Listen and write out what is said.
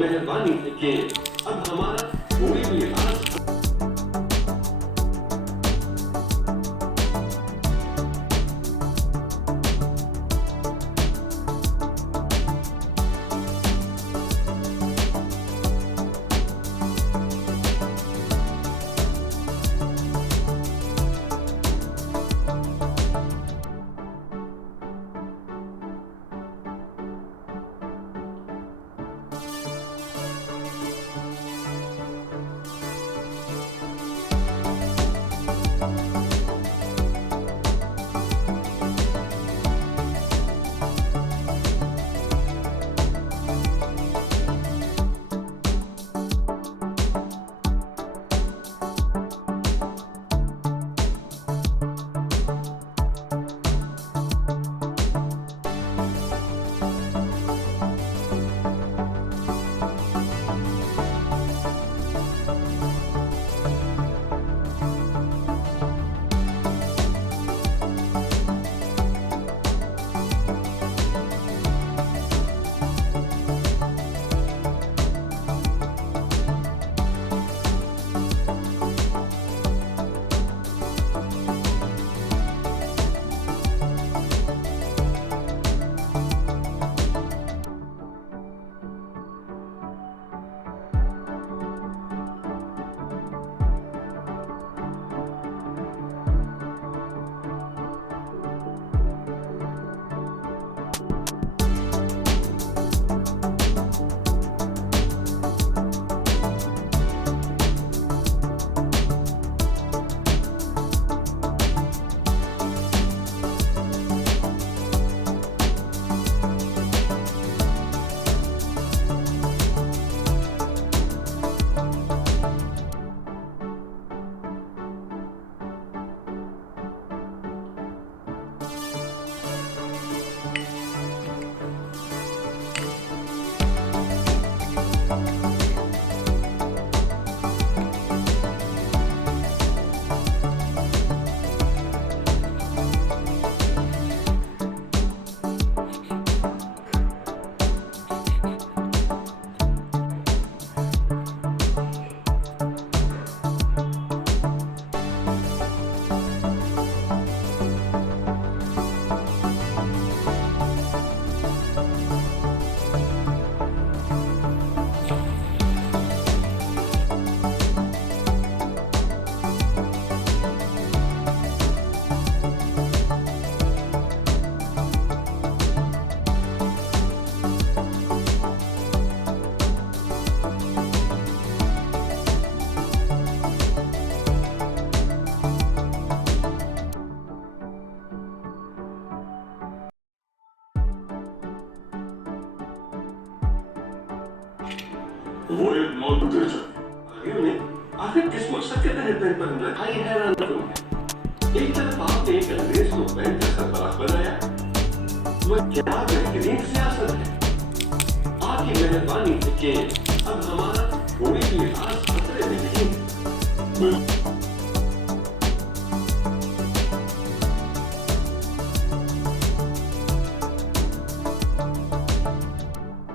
मेहरबानी है कि अब हमारा कोई भी लिहाज वो एक मौत गुजर चुकी है। आखिर किस मकसद के तहत पेन पर हमला किया? ये हैरान रहूं। एक तरफ आपने एक अंग्रेज को पेन का सरबराह बनाया, वह क्या बेहतरीन सियासत है। आपकी मेहरबानी है कि अब हमारा कोई भी लिहाज खतरे में नहीं।